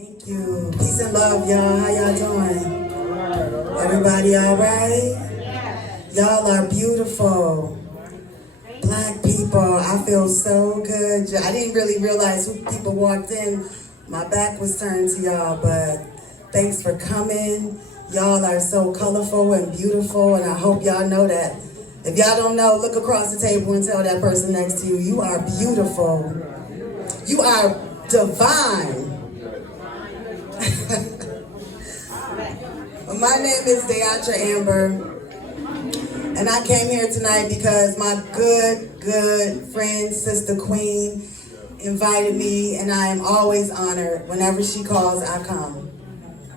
Thank you. Peace and love, y'all. How y'all doing? Everybody all right? Y'all are beautiful. Black people, I feel so good. I didn't really realize who people walked in. My back was turned to y'all, but thanks for coming. Y'all are so colorful and beautiful, and I hope y'all know that. If y'all don't know, look across the table and tell that person next to you, you are beautiful. You are divine. My name is DayatraAmber, and I came here tonight because my good friend, Sister Queen, invited me, and I am always honored. Whenever she calls, I come.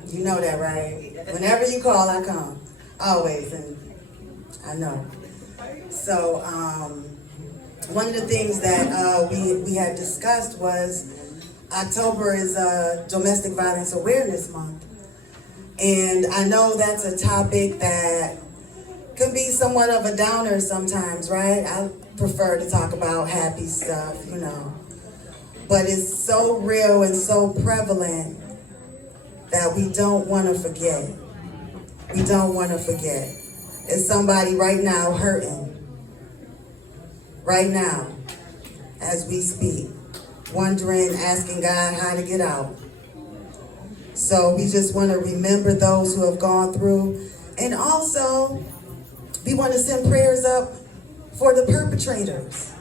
You know that, right? Whenever you call, I come. Always, and I know. So, one of the things that we had discussed was October is Domestic Violence Awareness Month. And I know that's a topic that can be somewhat of a downer sometimes, right? I prefer to talk about happy stuff, you know. But it's so real and so prevalent that we don't want to forget. We don't want to forget. Is somebody right now hurting? Right now, as we speak, wondering, asking God how to get out. So we just want to remember those who have gone through, and also we want to send prayers up for the perpetrators,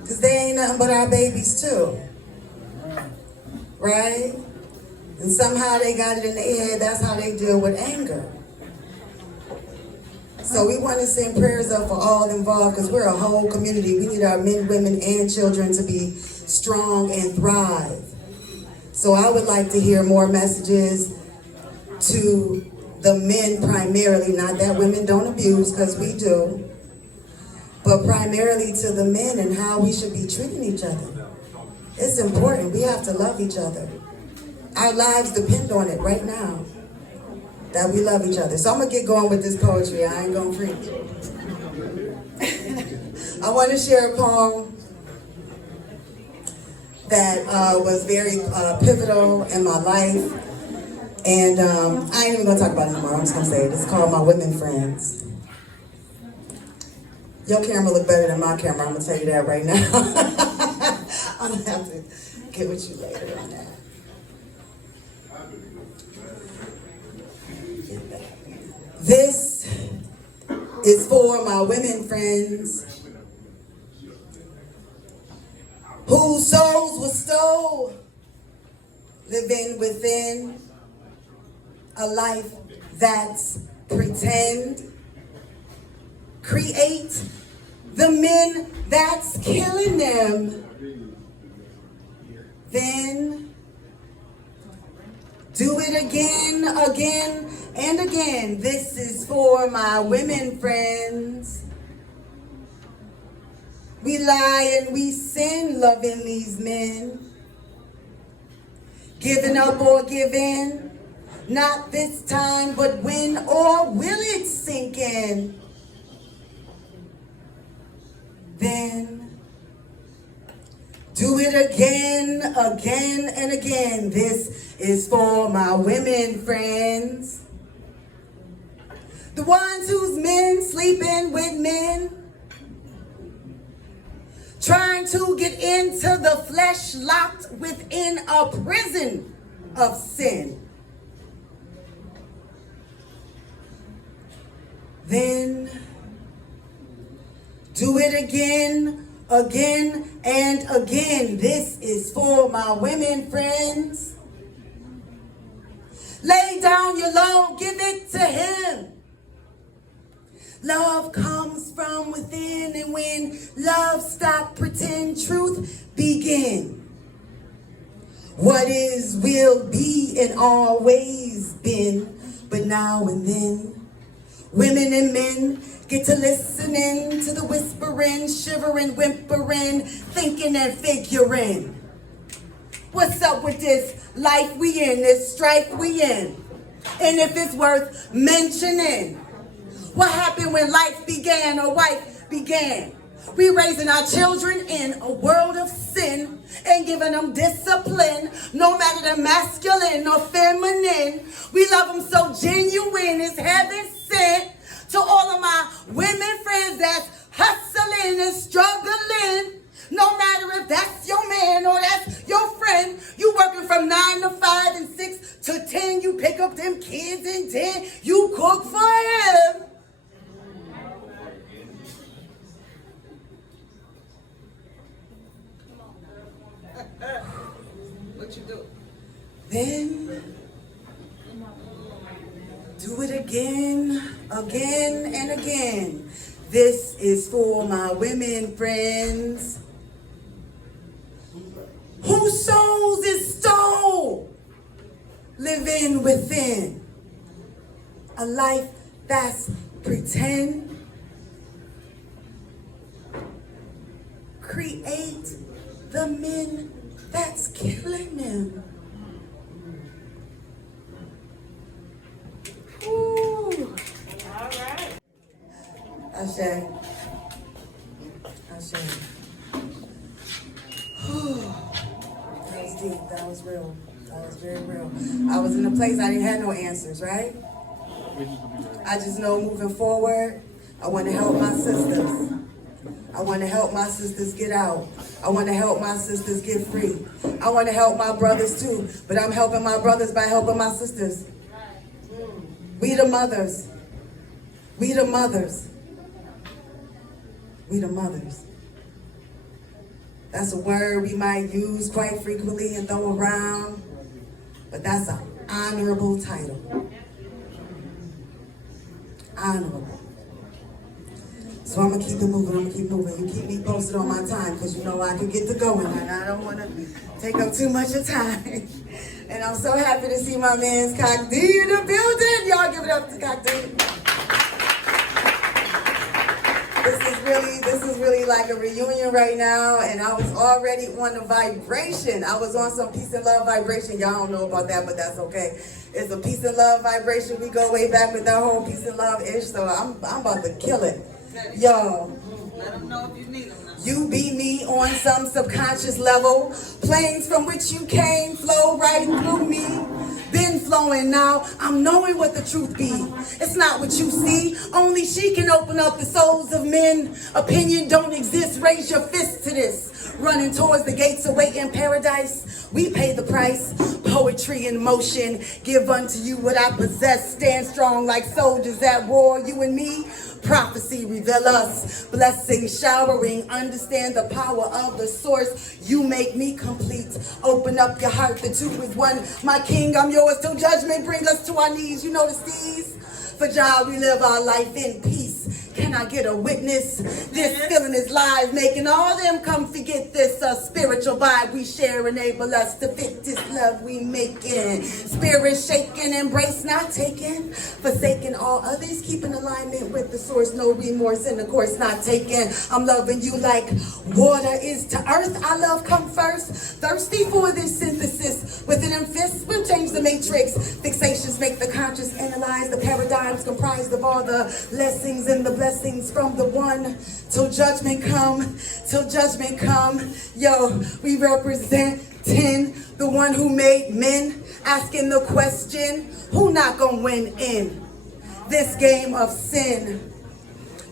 because they ain't nothing but our babies too, right? And somehow they got it in their head, that's how they deal with anger. So we want to send prayers up for all involved, because we're a whole community. We need our men, women, and children to be strong and thrive. So I would like to hear more messages to the men primarily, not that women don't abuse, because we do, but primarily to the men and how we should be treating each other. It's important. We have to love each other. Our lives depend on it right now, that we love each other. So I'm going to get going with this poetry. I ain't going to preach. I want to share a poem that was very pivotal in my life. And I ain't even going to talk about it anymore. I'm just going to say it. It's called My Women Friends. Your camera look better than my camera. I'm going to tell you that right now. I'm going to have to get with you later on that. This is for my women friends whose souls were stole, living within a life that's pretend. Create the men that's killing them. Then do it again and again. This is for my women friends. We lie and we sin, loving these men. Giving up or giving, not this time, but when or will it sink in? Then do it again and again. This is for my women friends. The ones whose men sleeping with men. Trying to get into the flesh, locked within a prison of sin. Then do it again and again. This is for my women friends. Lay down your load, give it to him. Love comes from within, and when love stop, pretend, truth begin. What is will be and always been, but now and then, women and men get to listening to the whispering, shivering, whimpering, thinking and figuring. What's up with this life we in, this strife we in? And if it's worth mentioning, what happened when life began or wife began? We raising our children in a world of sin and giving them discipline. No no matter the masculine or feminine. We love them so genuine, it's heaven sent. To all of my women friends that's hustling and struggling, no matter if that's your man or that's your friend, you working from 9 to 5 and 6 to 10, you pick up them kids and then you cook for him. What you do? Then do it again, again and again. This is for my women friends whose souls is stole, living within a life that's pretend. Create the men that's killing them. Ooh. All right. Ashe. That was deep. That was real. That was very real. I was in a place I didn't have no answers, right? I just know moving forward, I want to help my sisters. I want to help my sisters get out. I want to help my sisters get free. I want to help my brothers too, but I'm helping my brothers by helping my sisters. We the mothers. We the mothers. We the mothers. That's a word we might use quite frequently and throw around, but that's an honorable title. Honorable. So I'm going to keep it moving, I'm going to keep moving. You keep me posted on my time because you know I can get to going and I don't want to take up too much of time. And I'm so happy to see my man's Cock D in the building. Y'all give it up to Cock D. This is really like a reunion right now, and I was already on the vibration. I was on some peace and love vibration. Y'all don't know about that, but that's okay. It's a peace and love vibration. We go way back with that whole peace and love ish, so I'm about to kill it. Yo. Let them know if you need them now. You be me on some subconscious level. Planes from which you came flow right through me. Been flowing now, I'm knowing what the truth be. It's not what you see, only she can open up the souls of men. Opinion don't exist, raise your fist to this. Running towards the gates awaiting paradise, we pay the price. Poetry in motion, give unto you what I possess. Stand strong like soldiers at war, you and me. Prophecy reveal us, blessing showering, understand the power of the source. You make me complete, open up your heart, the two is one. My king, I'm yours till judgment bring us to our knees. You know the steez. For Jah, we live our life in peace. Can I get a witness? This feeling is live, making all them come forget this. Spiritual vibe we share, enable us to fit this love we making. Spirit shaking, embrace not taken. Forsaking all others, keeping alignment with the source. No remorse in the course not taken. I'm loving you like water is to earth. I love come first. Thirsty for this synthesis. Within them fists, we'll change the matrix. Fixations make the conscious analyze the paradigms comprised of all the blessings and the blessings from the one till judgment come, Yo, we represent 10, the one who made men, asking the question, who not gonna win in this game of sin?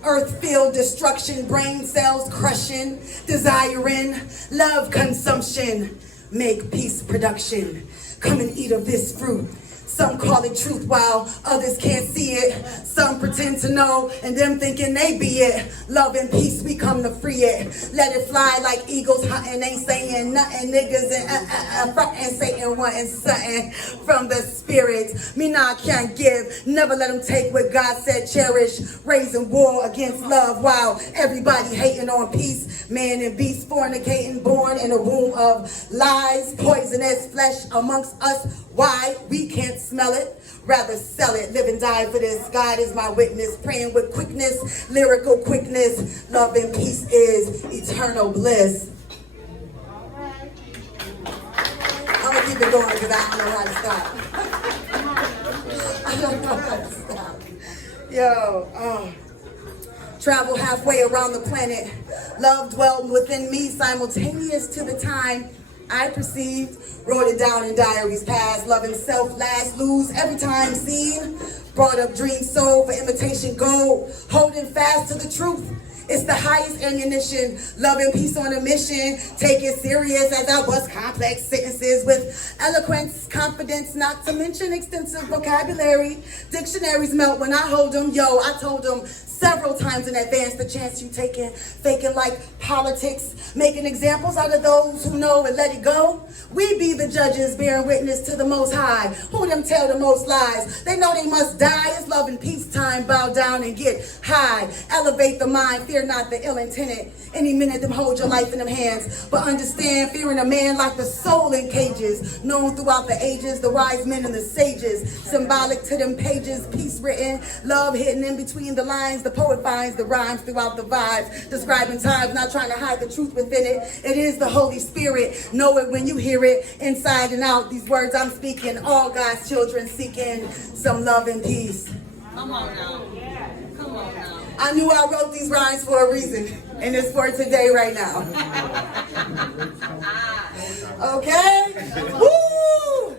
Earth field destruction, brain cells crushing, desiring love consumption, make peace production. Come and eat of this fruit. Some call it truth while others can't see it. Some pretend to know and them thinking they be it. Love and peace, we come to free it. Let it fly like eagles hunting, ain't saying nothing. Niggas and frontin', Satan wanting something from the spirit. Me nah can't give, never let them take what God said cherish. Raising war against love while everybody hating on peace. Man and beast fornicating, born in a womb of lies. Poisonous flesh amongst us. Why? We can't smell it, rather sell it. Live and die for this. God is my witness. Praying with quickness, lyrical quickness. Love and peace is eternal bliss. I'm gonna keep it going because I don't know how to stop. I don't know how to stop. Yo, travel halfway around the planet. Love dwelled within me, simultaneous to the time I perceived, wrote it down in diaries past, loving self last, lose every time seen, brought up dream soul for imitation gold, holding fast to the truth. It's the highest ammunition, love and peace on a mission, take it serious as I bust complex sentences with eloquence, confidence, not to mention extensive vocabulary. Dictionaries melt when I hold them, yo, I told them several times in advance the chance you taking, faking like politics, making examples out of those who know and let it go. We be the judges bearing witness to the Most High, who them tell the most lies. They know they must die, it's love and peace time, bow down and get high. Elevate the mind, fear not the ill intended. Any minute them hold your life in them hands, but understand fearing a man like the soul in cages, known throughout the ages, the wise men and the sages, symbolic to them pages, peace written, love hidden in between the lines. The poet finds the rhymes throughout the vibes, describing times, not trying to hide the truth within it. It is the Holy Spirit. Know it when you hear it, inside and out. These words I'm speaking, all God's children seeking some love and peace. Come on now. Come on now. I knew I wrote these rhymes for a reason, and it's for today right now. Okay? Woo!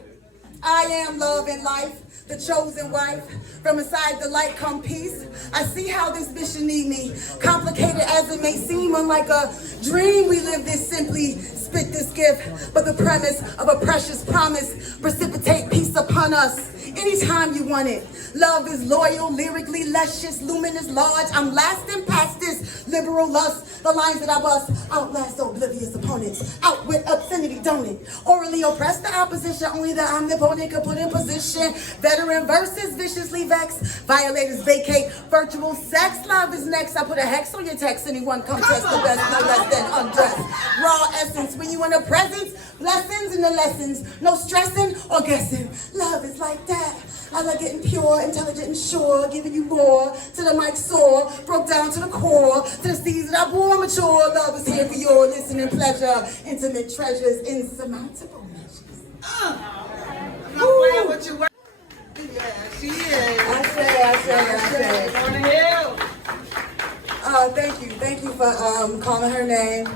I am love and life, the chosen wife. From inside the light come peace. I see how this mission need me. Complicated as it may seem, unlike a dream, we live this simply. Spit this gift, but the premise of a precious promise precipitate peace upon us anytime you want it. Love is loyal, lyrically luscious, luminous, large. I'm lasting past this liberal lust. The lines that I bust outlast oblivious opponents. Outwit obscenity, don't it? Orally oppress the opposition, only the omnipotent can put in position. Veteran verses viciously vex. Violators vacate virtual sex. Love is next. I put a hex on your text. Anyone come test the best, no less than undressed. Raw essence. When you in the presence, lessons in the lessons. No stressing or guessing. Love is like that. Elegant and pure, intelligent and sure, giving you more to the mic sore, broke down to the core, to the seeds that I bore mature. Love is here for your listening pleasure, intimate treasures, insurmountable measures. I'm not playing with you. Yeah, she is. I say. On the hill. Thank you for calling her name.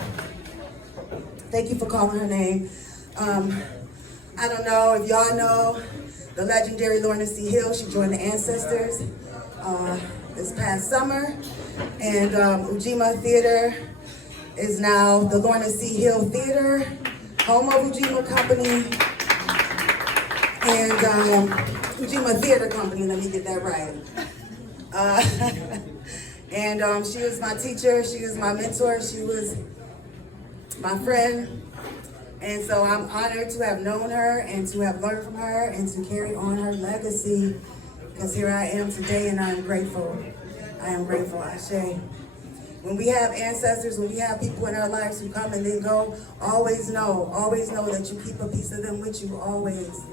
Thank you for calling her name. I don't know if y'all know the legendary Lorna C. Hill. She joined the Ancestors this past summer, and Ujima Theater is now the Lorna C. Hill Theater, home of Ujima Company, and Ujima Theater Company, let me get that right. And she was my teacher, she was my mentor, she was my friend. And so I'm honored to have known her and to have learned from her and to carry on her legacy, because here I am today and I am grateful. I am grateful, Ashe. When we have ancestors, when we have people in our lives who come and then go, always know that you keep a piece of them with you, always.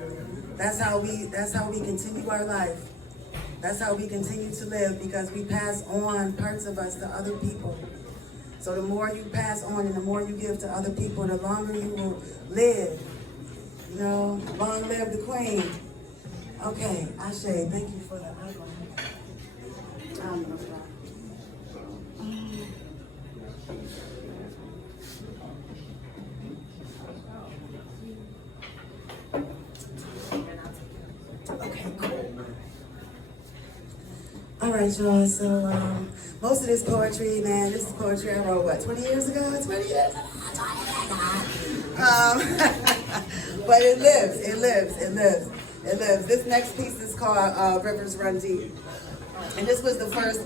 That's how we continue our life. That's how we continue to live, because we pass on parts of us to other people. So the more you pass on and the more you give to other people, the longer you will live. You know, long live the queen. Okay, Ashe, thank you for the Okay, cool. All right, y'all, so most of this poetry, man, this is poetry I wrote, what, 20 years ago? 20 years ago? But it lives. This next piece is called Rivers Run Deep. And this was the first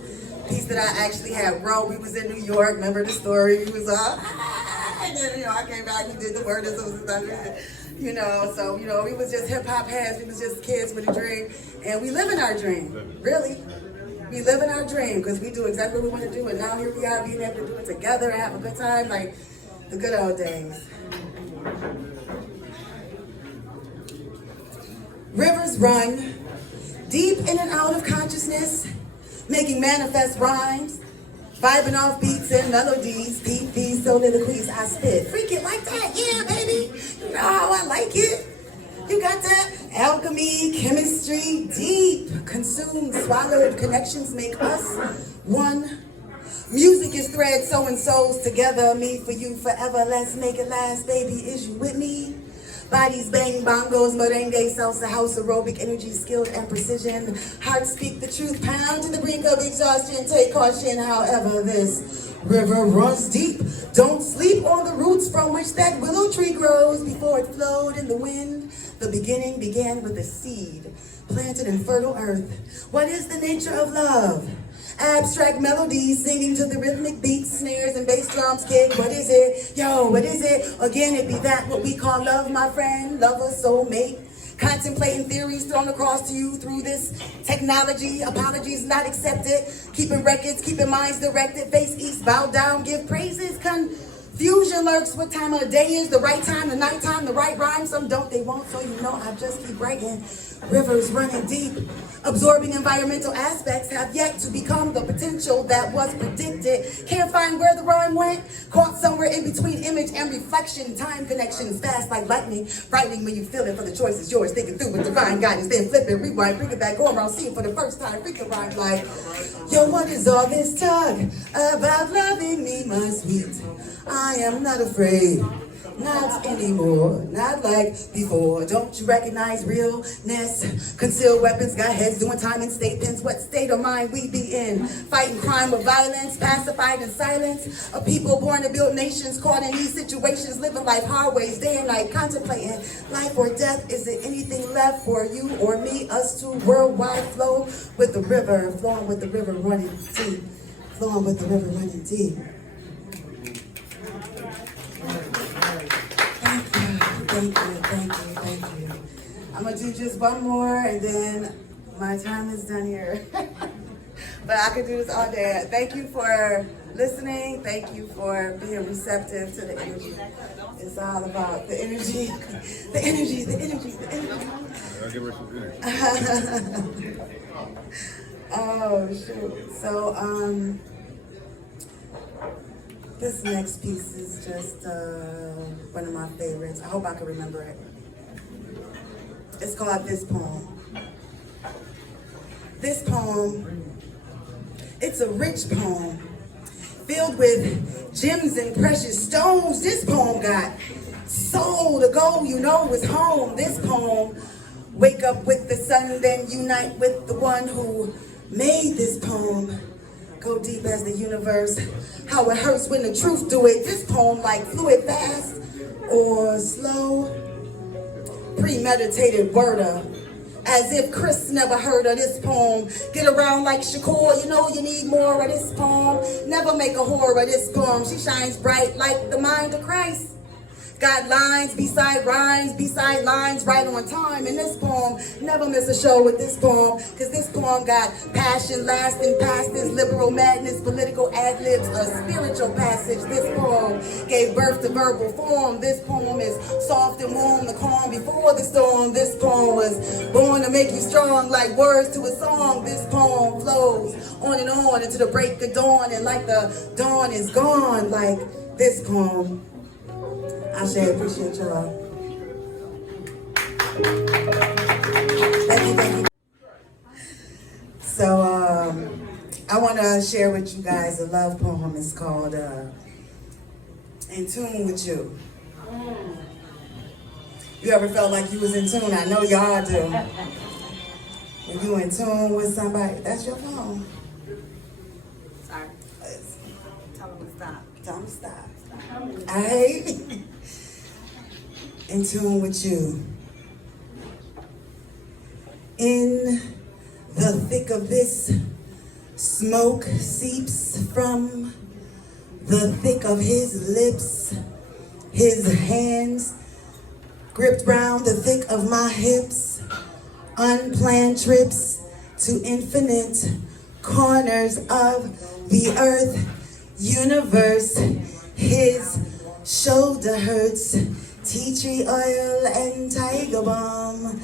piece that I actually had wrote. We was in New York, remember the story? We was and then, I came back and did the word and stuff. So, we was just hip hop heads, we was just kids with a dream. And we live in our dream, really. We live in our dream, because we do exactly what we want to do, and now here we are being able to do it together and have a good time, like the good old days. Rivers run deep in and out of consciousness, making manifest rhymes, vibing off beats and melodies, PPs, soliloquies I spit. Freak it like that, yeah, baby. You know how I like it. You got that? Alchemy, chemistry, deep, consumed, swallowed, connections make us one. Music is thread sewing souls together, me for you forever, let's make it last, baby, is you with me? Bodies bang, bongos, merengue, salsa, house aerobic, energy, skilled and precision. Hearts speak the truth, pound to the brink of exhaustion, take caution, however this river runs deep. Don't sleep on the roots from which that willow tree grows before it flowed in the wind. The beginning began with a seed planted in fertile earth. What is the nature of love? Abstract melodies singing to the rhythmic beats, snares and bass drums kick. What is it? Yo, what is it? Again, it be that what we call love, my friend, lover, soulmate. Contemplating theories thrown across to you through this technology. Apologies not accepted. Keeping records, keeping minds directed. Face east, bow down, give praises. Confusion lurks. What time of the day is the right time, the night time, the right rhyme? Some don't, they won't, so you know I just keep writing. Rivers running deep, absorbing environmental aspects have yet to become the potential that was predicted. Can't find where the rhyme went, caught somewhere in between image and reflection. Time connections fast like lightning, frightening when you feel it, for the choice is yours. Thinking through with divine guidance, then flip it, rewind, bring it back, go around, see it for the first time. Freak the rhyme like, yo, what is all this talk about loving me, my sweet? I am not afraid. Not anymore, not like before. Don't you recognize realness? Concealed weapons, got heads doing time in state pens. What state of mind we be in? Fighting crime with violence, pacified in silence. A people born to build nations, caught in these situations, living life hard ways, day and night, contemplating life or death. Is there anything left for you or me? Us two, worldwide flow with the river, flowing with the river running deep, flowing with the river running deep. Thank you. I'm gonna do just one more and then my time is done here. But I could do this all day. Thank you for listening. Thank you for being receptive to the energy. It's all about the energy, the energy, the energy, the energy. I'll give her some energy. Oh, shoot. So, this next piece is just one of my favorites. I hope I can remember it. It's called This Poem. This poem, it's a rich poem filled with gems and precious stones. This poem got soul to go, you know, is home. This poem, wake up with the sun, then unite with the one who made this poem. Go deep as the universe, how it hurts when the truth do it. This poem like fluid fast or slow, premeditated worder, as if Chris never heard of this poem. Get around like Shakur, you know you need more of this poem. Never make a horror of this poem. She shines bright like the mind of Christ. Got lines beside rhymes, beside lines, right on time. In this poem, never miss a show with this poem, cause this poem got passion lasting past this liberal madness, political ad-libs, a spiritual passage. This poem gave birth to verbal form. This poem is soft and warm, the calm before the storm. This poem was born to make you strong like words to a song. This poem flows on and on into the break of dawn, and like the dawn is gone, like this poem. I say appreciate y'all. Thank you. So I want to share with you guys a love poem. It's called In Tune With You. You ever felt like you was in tune? I know y'all do. When you in tune with somebody, that's your phone. Sorry. Tell them to stop. Tell them to stop. Alright. In tune with you. In the thick of this, smoke seeps from the thick of his lips. His hands gripped round the thick of my hips. Unplanned trips to infinite corners of the earth universe. His shoulder hurts, tea tree oil and tiger balm.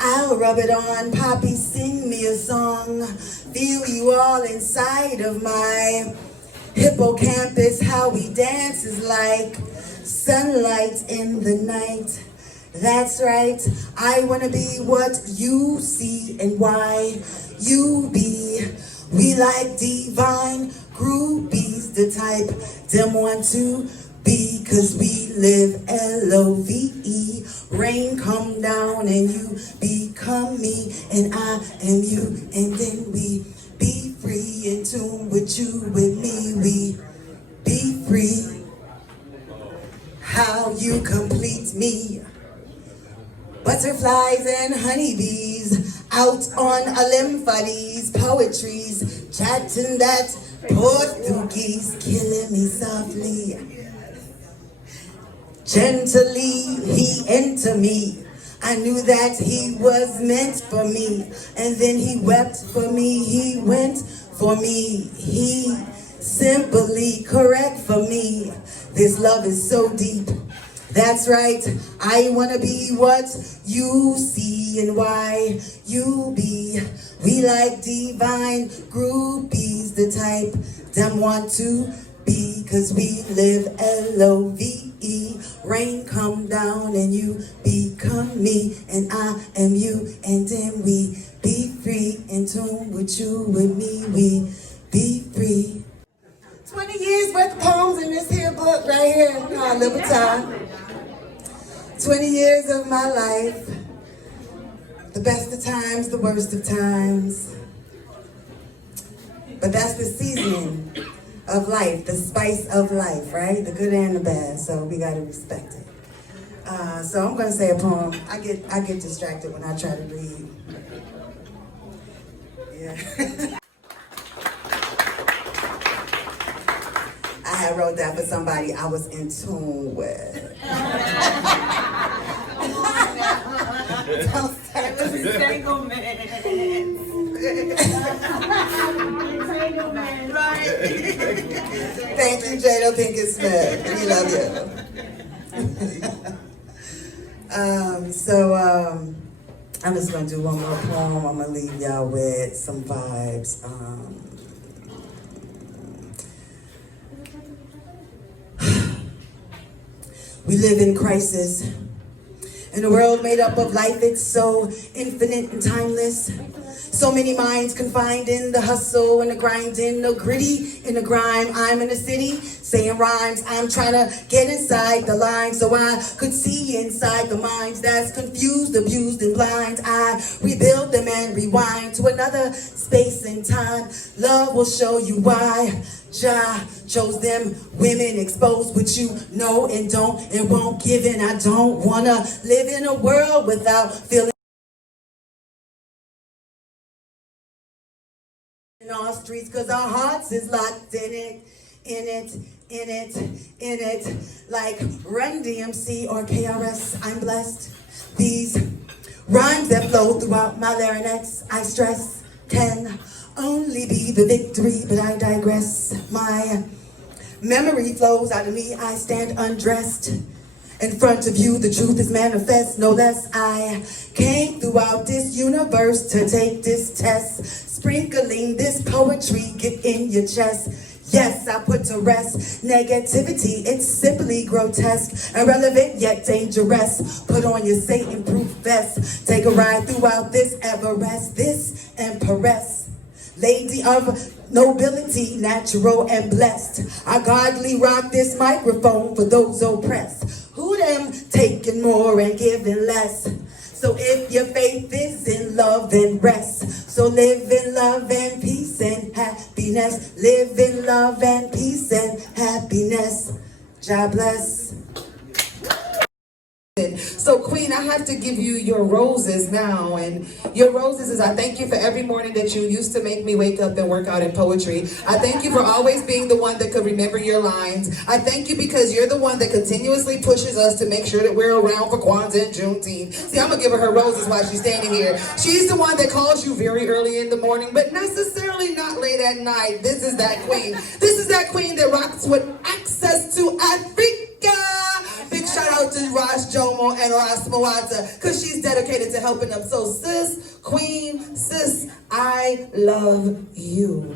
I'll rub it on, Poppy, sing me a song. Feel you all inside of my hippocampus. How we dance is like sunlight in the night. That's right, I wanna be what you see and why you be We like divine groupies, the type them want to be, cause we live L-O-V-E. Rain come down and you become me, and I am you, and then we be free, in tune with you, with me, we be free. How you complete me. Butterflies and honeybees, out on a limb for these poetries, chatting that Portuguese, killing me softly. Gently he entered me. I knew that he was meant for me, and then he wept for me, he went for me, he simply correct for me. This love is so deep. That's right, I wanna be what you see and why you be. We like divine groupies, the type them want to be, cause we live L-O-V-E. Rain come down and you become me, and I am you, and then we be free, in tune with you, with me, we be free. 20 years worth of poems in this here book right here called Libertad. 20 years of my life, the best of times, the worst of times. But that's the seasoning of life, the spice of life, right? The good and the bad, so we gotta respect it. So I'm gonna say a poem. I get distracted when I try to read. Yeah. I had wrote that for somebody I was in tune with. Don't start to Thank you, Jada Pinkett Smith. We love you. I'm just gonna do one more poem. I'm gonna leave y'all with some vibes. We live in crisis. In a world made up of life, it's so infinite and timeless. So many minds confined in the hustle and the grinding, no gritty in the grime. I'm in the city saying rhymes. I'm trying to get inside the lines so I could see inside the minds that's confused, abused, and blind. I rebuild them and rewind to another space and time. Love will show you why. Jah chose them women, exposed what you know and don't and won't give in. I don't wanna live in a world without feeling in our streets, cause our hearts is locked in it, like Run DMC or KRS. I'm blessed. These rhymes that flow throughout my larynx, I stress, can only be the victory, but I digress. My memory flows out of me, I stand undressed. In front of you, the truth is manifest, no less. I came throughout this universe to take this test. Sprinkling this poetry, get in your chest. Yes, I put to rest negativity, it's simply grotesque, irrelevant yet dangerous. Put on your Satan-proof vest, take a ride throughout this Everest, this empress. Lady of nobility, natural and blessed. I godly rock this microphone for those oppressed. Who them taking more and giving less? So if your faith is in love, then rest. So live in love and peace and happiness. Live in love and peace and happiness. God bless. So Queen, I have to give you your roses now, and your roses is I thank you for every morning that you used to make me wake up and work out in poetry. I thank you for always being the one that could remember your lines. I thank you because you're the one that continuously pushes us to make sure that we're around for Kwanzaa and Juneteenth. See, I'm gonna give her roses while she's standing here. She's the one that calls you very early in the morning, but necessarily not late at night. This is that queen. This is that queen that rocks with access to Africa. Big shout out to Ras Jomo and Ras Moata, because she's dedicated to helping them. So sis, queen, sis, I love you.